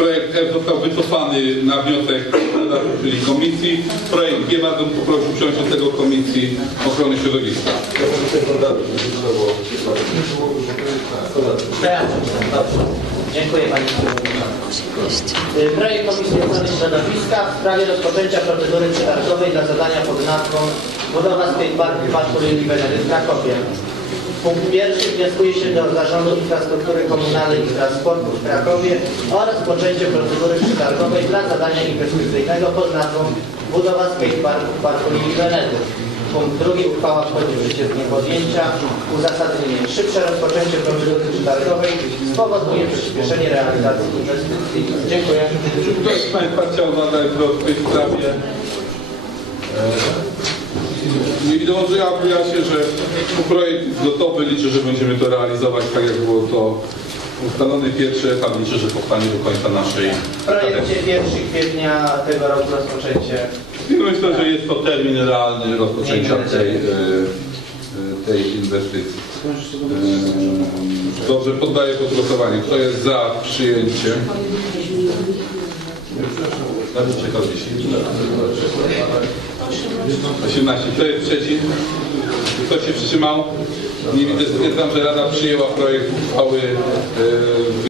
projekt F został wycofany na wniosek czyli komisji. Projekt G bardzo poprosił przewodniczącego Komisji Ochrony Środowiska. Dziękuję Pani Przewodnicząca. Y, Projekt Komisji Ochrony Środowiska w sprawie rozpoczęcia procedury przetargowej dla zadania pod nazwą Budowa skateparku Parku Lili Benedy w Krakowie. Punkt pierwszy wnioskuje się do Zarządu Infrastruktury Komunalnej i Transportu w Krakowie o rozpoczęcie procedury przetargowej dla zadania inwestycyjnego pod nazwą Budowa skateparku Parku Lili Benedy. Punkt drugi uchwała wchodzi w życie z dniem podjęcia. Uzasadnienie. Szybsze rozpoczęcie procedury przetargowej spowoduje przyspieszenie realizacji inwestycji. Dziękuję. Czy ktoś z Państwa chciał zadać w sprawie? Widzę, ja wyjaśnię, że projekt jest gotowy. Liczę, że będziemy to realizować tak, jak było to ustalony pierwszy etap. Liczę, że powstanie do końca naszej W projekcie 1 kwietnia tego roku rozpoczęcie. I myślę, że jest to termin realny rozpoczęcia tej, e, tej inwestycji. Dobrze, poddaję pod głosowanie. Kto jest za przyjęciem? Nawet czekał 10. 18. Kto jest przeciw? Kto się wstrzymał? Nie widzę, stwierdzam, że Rada przyjęła projekt uchwały e,